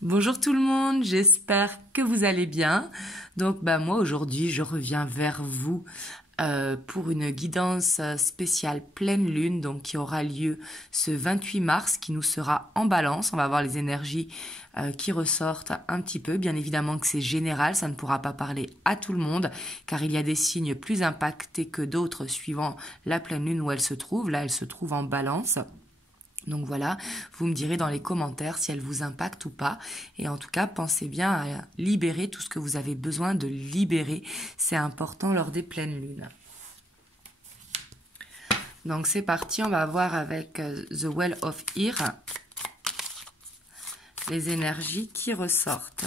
Bonjour tout le monde, j'espère que vous allez bien. Donc moi aujourd'hui je reviens vers vous pour une guidance spéciale pleine lune donc qui aura lieu ce 28 mars qui nous sera en balance. On va voir les énergies qui ressortent un petit peu. Bien évidemment que c'est général, ça ne pourra pas parler à tout le monde car il y a des signes plus impactés que d'autres suivant la pleine lune où elle se trouve. Là elle se trouve en balance. Donc voilà, vous me direz dans les commentaires si elle vous impacte ou pas. Et en tout cas, pensez bien à libérer tout ce que vous avez besoin de libérer. C'est important lors des pleines lunes. Donc c'est parti, on va voir avec The Well of Ear les énergies qui ressortent.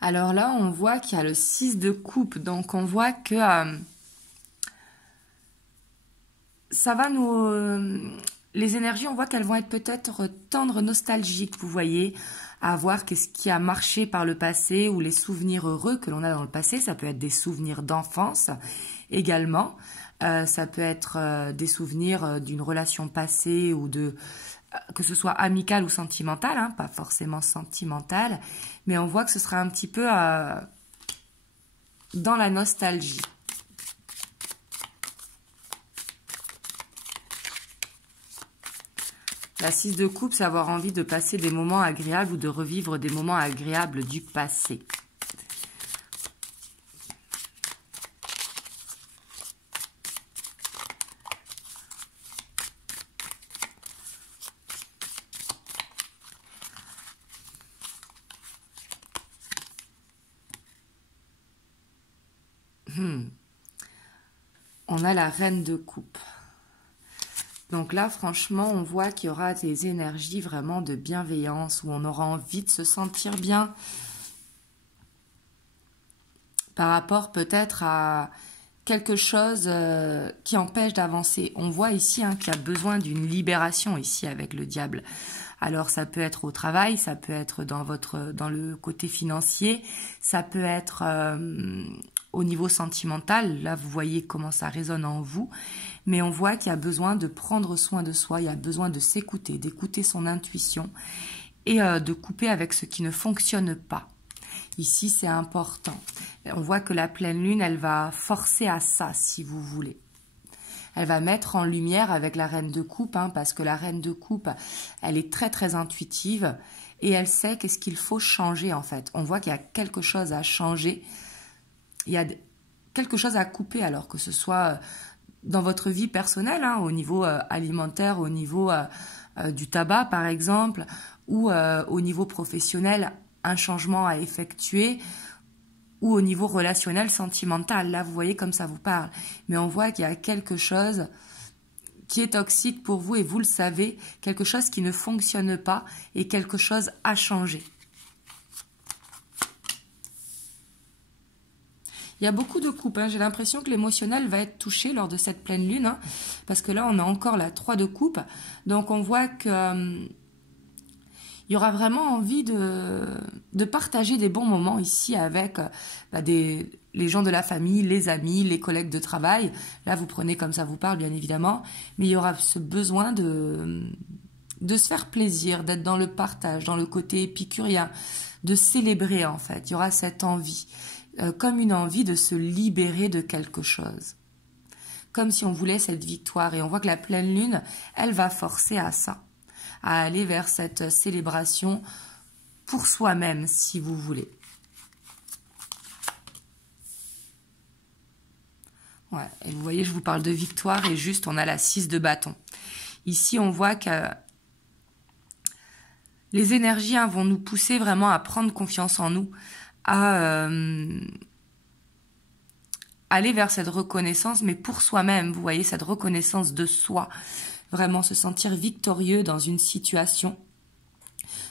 Alors là, on voit qu'il y a le 6 de coupe. Donc, on voit que ça va nous... les énergies, on voit qu'elles vont être peut-être tendres, nostalgiques, vous voyez, à voir qu'est-ce qui a marché par le passé ou les souvenirs heureux que l'on a dans le passé. Ça peut être des souvenirs d'enfance également. Ça peut être des souvenirs d'une relation passée ou de... que ce soit amical ou sentimental, hein, pas forcément sentimental, mais on voit que ce sera un petit peu dans la nostalgie. La 6 de coupe, c'est avoir envie de passer des moments agréables ou de revivre des moments agréables du passé. On a la reine de coupe. Donc là, franchement, on voit qu'il y aura des énergies vraiment de bienveillance, où on aura envie de se sentir bien par rapport peut-être à quelque chose qui empêche d'avancer. On voit ici qu'il y a besoin d'une libération ici avec le diable. Alors ça peut être au travail, ça peut être dans le côté financier, ça peut être au niveau sentimental. Là, vous voyez comment ça résonne en vous. Mais on voit qu'il y a besoin de prendre soin de soi, il y a besoin de s'écouter, d'écouter son intuition et de couper avec ce qui ne fonctionne pas. Ici, c'est important. On voit que la pleine lune, elle va forcer à ça, si vous voulez. Elle va mettre en lumière avec la reine de coupe, parce que la reine de coupe, elle est très, très intuitive et elle sait qu'est-ce qu'il faut changer, en fait. On voit qu'il y a quelque chose à changer. Il y a quelque chose à couper, alors que ce soit dans votre vie personnelle, au niveau alimentaire, au niveau du tabac, par exemple, ou au niveau professionnel, un changement à effectuer, ou au niveau relationnel, sentimental. Là, vous voyez comme ça vous parle. Mais on voit qu'il y a quelque chose qui est toxique pour vous et vous le savez, quelque chose qui ne fonctionne pas et quelque chose à changer. Il y a beaucoup de coupes. J'ai l'impression que l'émotionnel va être touché lors de cette pleine lune. Parce que là, on a encore la 3 de coupe. Donc, on voit que... il y aura vraiment envie de partager des bons moments ici avec les gens de la famille, les amis, les collègues de travail. Là, vous prenez comme ça vous parle, bien évidemment. Mais il y aura ce besoin de se faire plaisir, d'être dans le partage, dans le côté épicurien, de célébrer en fait. Il y aura cette envie, comme une envie de se libérer de quelque chose. Comme si on voulait cette victoire. Et on voit que la pleine lune, elle va forcer à ça. À aller vers cette célébration pour soi-même, si vous voulez. Ouais, et vous voyez, je vous parle de victoire et juste, on a la 6 de bâton. Ici, on voit que les énergies vont nous pousser vraiment à prendre confiance en nous, à aller vers cette reconnaissance, mais pour soi-même, vous voyez, cette reconnaissance de soi. Vraiment se sentir victorieux dans une situation.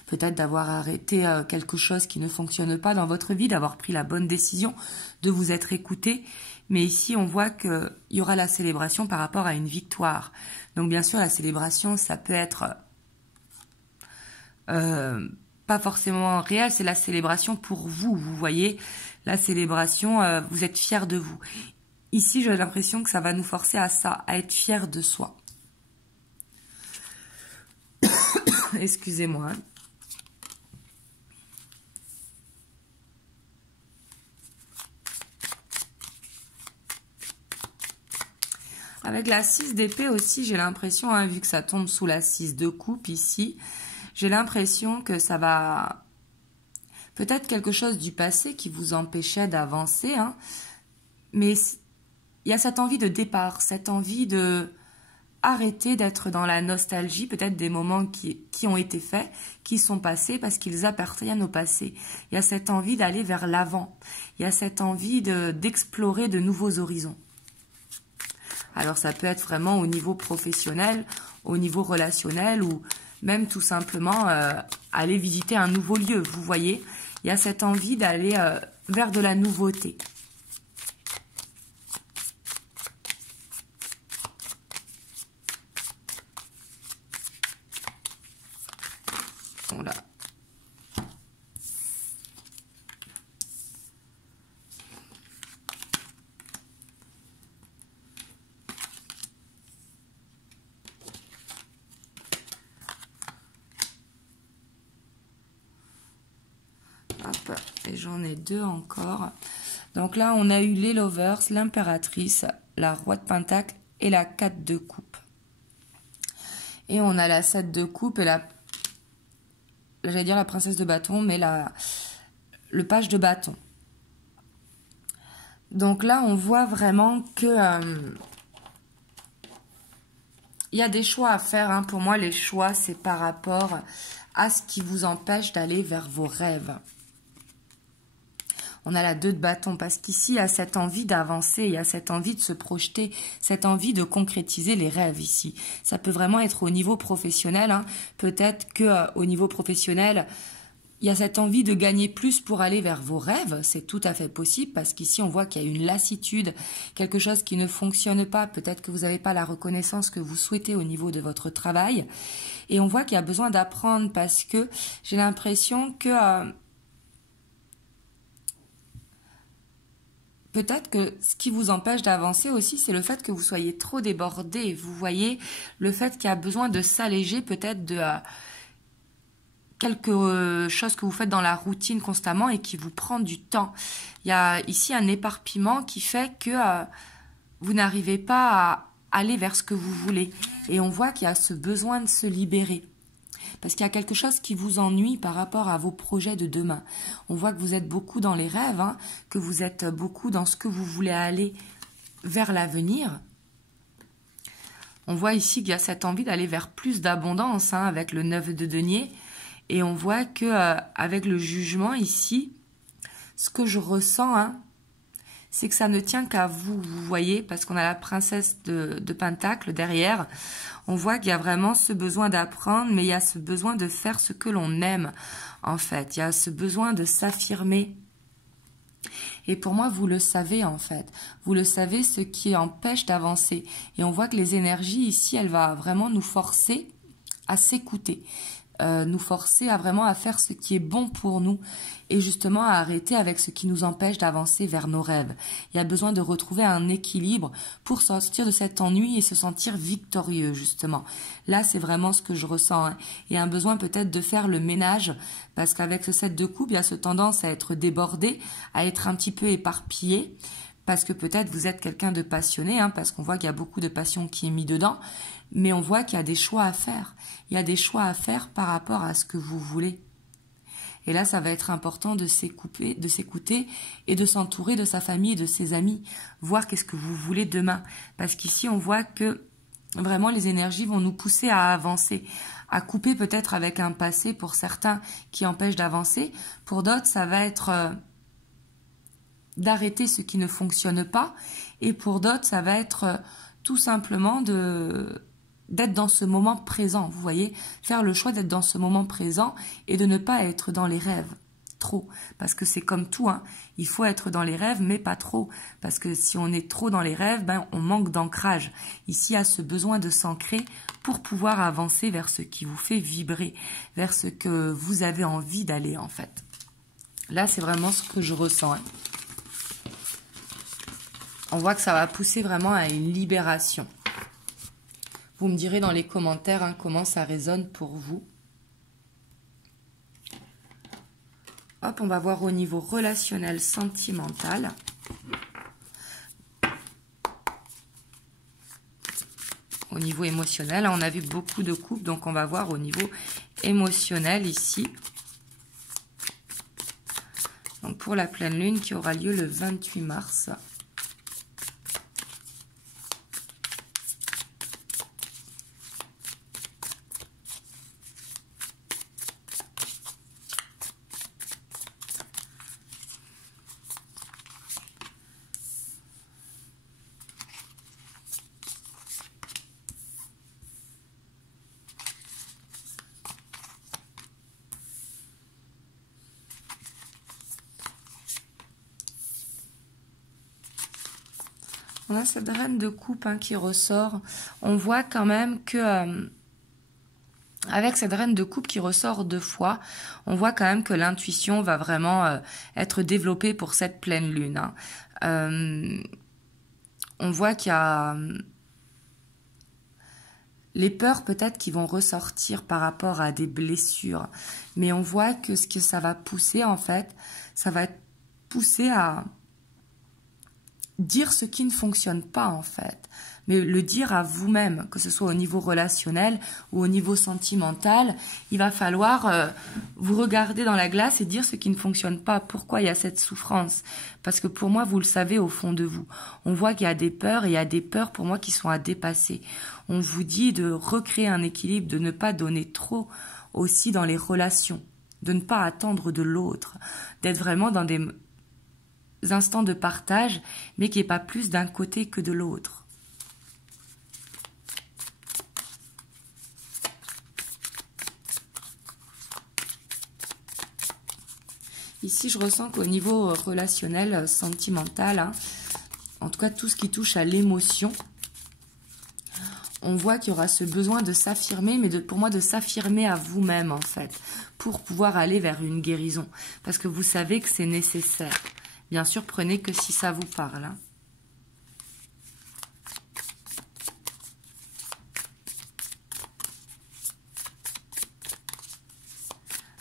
Peut-être d'avoir arrêté quelque chose qui ne fonctionne pas dans votre vie, d'avoir pris la bonne décision, de vous être écouté Mais ici, on voit qu'il y aura la célébration par rapport à une victoire. Donc, bien sûr, la célébration, ça peut être pas forcément réel, c'est la célébration pour vous. Vous voyez, la célébration, vous êtes fiers de vous. Ici, j'ai l'impression que ça va nous forcer à ça, à être fiers de soi. Excusez-moi. Avec la 6 d'épée aussi, j'ai l'impression, hein, vu que ça tombe sous la 6 de coupe ici, j'ai l'impression que ça va... Peut-être quelque chose du passé qui vous empêchait d'avancer, hein, mais il y a cette envie de départ, cette envie de arrêter d'être dans la nostalgie, peut-être des moments qui ont été faits, qui sont passés parce qu'ils appartiennent au passé. Il y a cette envie d'aller vers l'avant, il y a cette envie d'explorer de nouveaux horizons. Alors ça peut être vraiment au niveau professionnel, au niveau relationnel ou même tout simplement aller visiter un nouveau lieu. Vous voyez, il y a cette envie d'aller vers de la nouveauté. Voilà. Hop, et j'en ai deux encore. Donc là, on a eu les lovers, l'impératrice, la roi de pentacle et la 4 de coupe. Et on a la 7 de coupe et j'allais dire la princesse de bâton, mais le page de bâton. Donc là, on voit vraiment que il y a des choix à faire. Hein. Pour moi, les choix, c'est par rapport à ce qui vous empêche d'aller vers vos rêves. On a la 2 de bâton parce qu'ici, il y a cette envie d'avancer, il y a cette envie de se projeter, cette envie de concrétiser les rêves ici. Ça peut vraiment être au niveau professionnel. Hein. Peut-être qu'au niveau professionnel, il y a cette envie de gagner plus pour aller vers vos rêves. C'est tout à fait possible parce qu'ici, on voit qu'il y a une lassitude, quelque chose qui ne fonctionne pas. Peut-être que vous n'avez pas la reconnaissance que vous souhaitez au niveau de votre travail. Et on voit qu'il y a besoin d'apprendre parce que j'ai l'impression que... peut-être que ce qui vous empêche d'avancer aussi, c'est le fait que vous soyez trop débordé. Vous voyez, le fait qu'il y a besoin de s'alléger peut-être de quelque chose que vous faites dans la routine constamment et qui vous prend du temps. Il y a ici un éparpillement qui fait que vous n'arrivez pas à aller vers ce que vous voulez. Et on voit qu'il y a ce besoin de se libérer. Parce qu'il y a quelque chose qui vous ennuie par rapport à vos projets de demain. On voit que vous êtes beaucoup dans les rêves, hein, que vous êtes beaucoup dans ce que vous voulez aller vers l'avenir. On voit ici qu'il y a cette envie d'aller vers plus d'abondance hein, avec le 9 de denier. Et on voit que avec le jugement ici, ce que je ressens, hein, c'est que ça ne tient qu'à vous, vous voyez, parce qu'on a la princesse de pentacle derrière. On voit qu'il y a vraiment ce besoin d'apprendre, mais il y a ce besoin de faire ce que l'on aime, en fait. Il y a ce besoin de s'affirmer. Et pour moi, vous le savez, en fait. Vous le savez, ce qui empêche d'avancer. Et on voit que les énergies, ici, elles vont vraiment nous forcer à s'écouter. Nous forcer à vraiment à faire ce qui est bon pour nous et justement à arrêter avec ce qui nous empêche d'avancer vers nos rêves. Il y a besoin de retrouver un équilibre pour sortir de cet ennui et se sentir victorieux justement. Là, c'est vraiment ce que je ressens. Hein. Il y a un besoin peut-être de faire le ménage parce qu'avec ce 7 de coupe, il y a ce tendance à être débordé, à être un petit peu éparpillé. Parce que peut-être vous êtes quelqu'un de passionné, hein, parce qu'on voit qu'il y a beaucoup de passion qui est mis dedans, mais on voit qu'il y a des choix à faire. Il y a des choix à faire par rapport à ce que vous voulez. Et là, ça va être important de s'écouter et de s'entourer de sa famille et de ses amis, voir qu'est-ce que vous voulez demain. Parce qu'ici, on voit que vraiment les énergies vont nous pousser à avancer, à couper peut-être avec un passé pour certains qui empêche d'avancer. Pour d'autres, ça va être... d'arrêter ce qui ne fonctionne pas et pour d'autres ça va être tout simplement d'être dans ce moment présent, vous voyez, faire le choix d'être dans ce moment présent et de ne pas être dans les rêves trop. Parce que c'est comme tout, hein. Il faut être dans les rêves, mais pas trop. Parce que si on est trop dans les rêves, ben, on manque d'ancrage. Ici, il y a ce besoin de s'ancrer pour pouvoir avancer vers ce qui vous fait vibrer, vers ce que vous avez envie d'aller, en fait. Là, c'est vraiment ce que je ressens, hein. On voit que ça va pousser vraiment à une libération. Vous me direz dans les commentaires, hein, comment ça résonne pour vous. Hop, on va voir au niveau relationnel, sentimental. Au niveau émotionnel, on a vu beaucoup de couples, donc on va voir au niveau émotionnel ici. Donc pour la pleine lune qui aura lieu le 28 mars. On a cette reine de coupe, hein, qui ressort. On voit quand même que avec cette reine de coupe qui ressort 2 fois, on voit quand même que l'intuition va vraiment être développée pour cette pleine lune, hein. On voit qu'il y a les peurs peut-être qui vont ressortir par rapport à des blessures. Mais on voit que ce que ça va pousser, en fait, ça va pousser à dire ce qui ne fonctionne pas, en fait. Mais le dire à vous-même, que ce soit au niveau relationnel ou au niveau sentimental, il va falloir vous regarder dans la glace et dire ce qui ne fonctionne pas. Pourquoi il y a cette souffrance? Parce que pour moi, vous le savez au fond de vous. On voit qu'il y a des peurs et il y a des peurs pour moi qui sont à dépasser. On vous dit de recréer un équilibre, de ne pas donner trop aussi dans les relations, de ne pas attendre de l'autre, d'être vraiment dans des instants de partage, mais qu'il n'y ait pas plus d'un côté que de l'autre. Ici, je ressens qu'au niveau relationnel, sentimental, hein, en tout cas tout ce qui touche à l'émotion, on voit qu'il y aura ce besoin de s'affirmer, mais pour moi de s'affirmer à vous-même, en fait, pour pouvoir aller vers une guérison. Parce que vous savez que c'est nécessaire. Bien sûr, prenez que si ça vous parle, hein.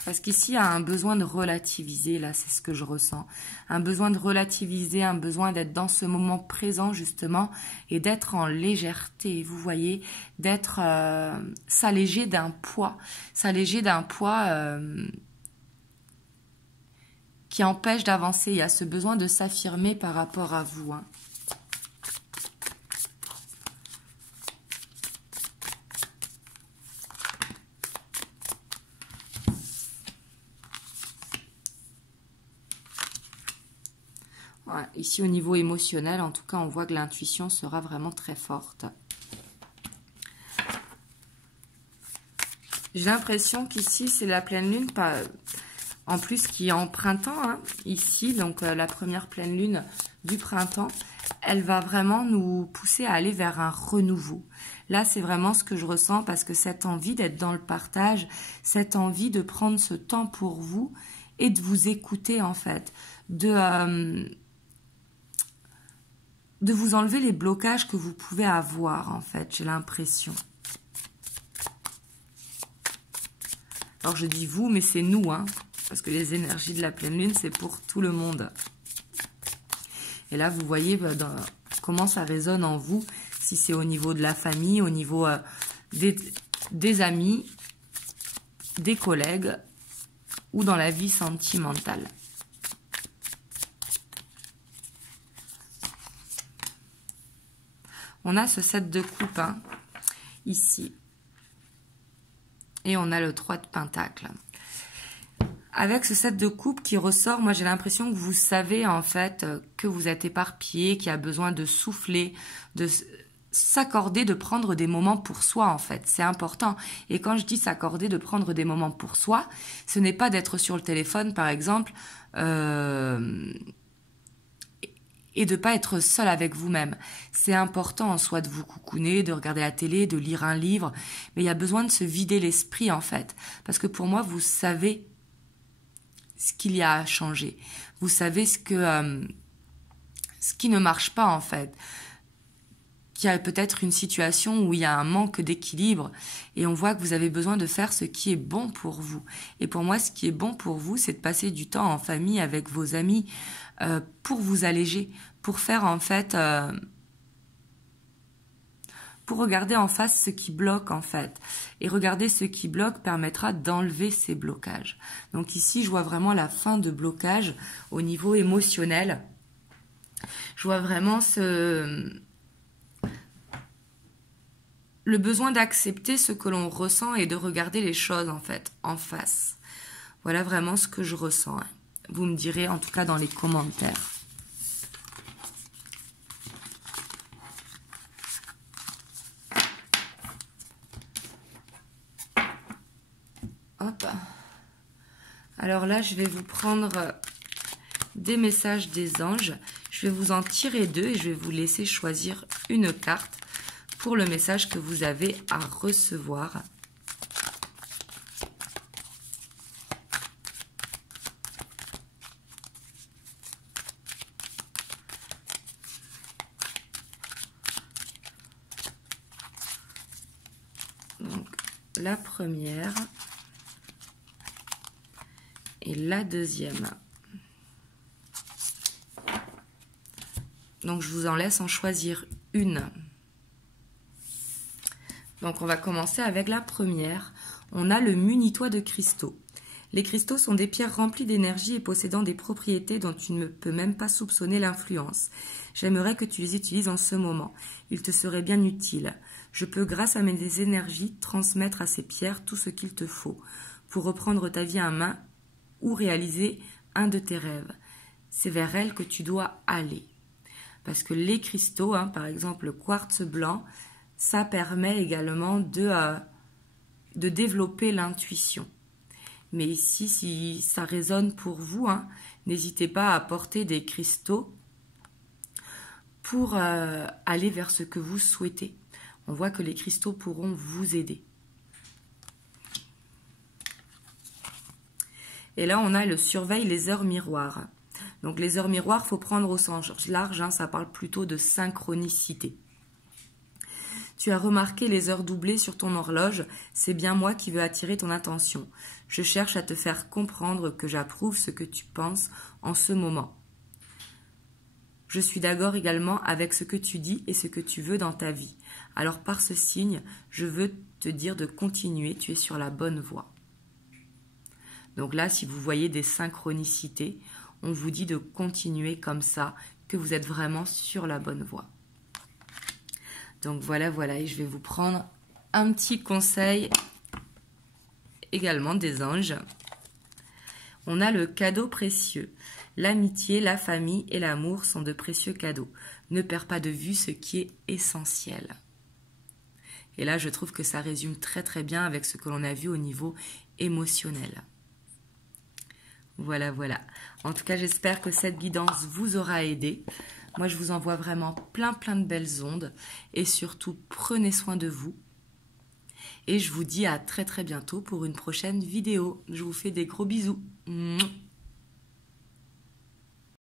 Parce qu'ici, il y a un besoin de relativiser, là, c'est ce que je ressens. Un besoin de relativiser, un besoin d'être dans ce moment présent, justement, et d'être en légèreté, vous voyez, d'être, s'alléger d'un poids, qui empêche d'avancer. Il y a ce besoin de s'affirmer par rapport à vous, hein. Voilà. Ici, au niveau émotionnel, en tout cas, on voit que l'intuition sera vraiment très forte. J'ai l'impression qu'ici, c'est la pleine lune, en plus qui est en printemps, hein, ici, donc la première pleine lune du printemps, elle va vraiment nous pousser à aller vers un renouveau. Là, c'est vraiment ce que je ressens, parce que cette envie d'être dans le partage, cette envie de prendre ce temps pour vous et de vous écouter, en fait, de vous enlever les blocages que vous pouvez avoir, en fait, j'ai l'impression. Alors, je dis vous, mais c'est nous, hein, parce que les énergies de la pleine lune, c'est pour tout le monde. Et là, vous voyez comment ça résonne en vous, si c'est au niveau de la famille, au niveau des amis, des collègues, ou dans la vie sentimentale. On a ce 7 de coupe, hein, ici. Et on a le 3 de pentacle. Avec ce 7 de coupe qui ressort, moi j'ai l'impression que vous savez en fait que vous êtes éparpillé, qu'il y a besoin de souffler, de s'accorder de prendre des moments pour soi, en fait. C'est important. Et quand je dis s'accorder de prendre des moments pour soi, ce n'est pas d'être sur le téléphone, par exemple, et de pas être seul avec vous-même. C'est important en soi de vous coucouner, de regarder la télé, de lire un livre, mais il y a besoin de se vider l'esprit, en fait. Parce que pour moi, vous savez ce qu'il y a à changer. Vous savez ce qui ne marche pas, en fait. Qu'il y a peut-être une situation où il y a un manque d'équilibre et on voit que vous avez besoin de faire ce qui est bon pour vous. Et pour moi, ce qui est bon pour vous, c'est de passer du temps en famille avec vos amis pour vous alléger, pour faire en fait... pour regarder en face ce qui bloque en fait. Et regarder ce qui bloque permettra d'enlever ces blocages. Donc ici, je vois vraiment la fin de blocage au niveau émotionnel. Je vois vraiment le besoin d'accepter ce que l'on ressent et de regarder les choses en fait en face. Voilà vraiment ce que je ressens. Vous me direz en tout cas dans les commentaires. Hop. Alors là, je vais vous prendre des messages des anges. Je vais vous en tirer 2 et je vais vous laisser choisir une carte pour le message que vous avez à recevoir. Donc, la première et la deuxième. Donc, je vous en laisse en choisir une. Donc, on va commencer avec la première. On a le munitois de cristaux. Les cristaux sont des pierres remplies d'énergie et possédant des propriétés dont tu ne peux même pas soupçonner l'influence. J'aimerais que tu les utilises en ce moment. Ils te seraient bien utiles. Je peux, grâce à mes énergies, transmettre à ces pierres tout ce qu'il te faut pour reprendre ta vie en main ou réaliser un de tes rêves. C'est vers elles que tu dois aller. Parce que les cristaux, par exemple le quartz blanc, ça permet également de développer l'intuition. Mais ici, si ça résonne pour vous, n'hésitez pas à porter des cristaux pour aller vers ce que vous souhaitez. On voit que les cristaux pourront vous aider. Et là, on a le surveille les heures miroirs. Donc les heures miroirs, il faut prendre au sens large, ça parle plutôt de synchronicité. Tu as remarqué les heures doublées sur ton horloge, c'est bien moi qui veux attirer ton attention. Je cherche à te faire comprendre que j'approuve ce que tu penses en ce moment. Je suis d'accord également avec ce que tu dis et ce que tu veux dans ta vie. Alors par ce signe, je veux te dire de continuer, tu es sur la bonne voie. Donc là, si vous voyez des synchronicités, on vous dit de continuer comme ça, que vous êtes vraiment sur la bonne voie. Donc voilà, et je vais vous prendre un petit conseil également des anges. On a le cadeau précieux. L'amitié, la famille et l'amour sont de précieux cadeaux. Ne perds pas de vue ce qui est essentiel. Et là, je trouve que ça résume très très bien avec ce que l'on a vu au niveau émotionnel. Voilà. En tout cas, j'espère que cette guidance vous aura aidé. Moi, je vous envoie vraiment plein de belles ondes. Et surtout, prenez soin de vous. Et je vous dis à très bientôt pour une prochaine vidéo. Je vous fais des gros bisous.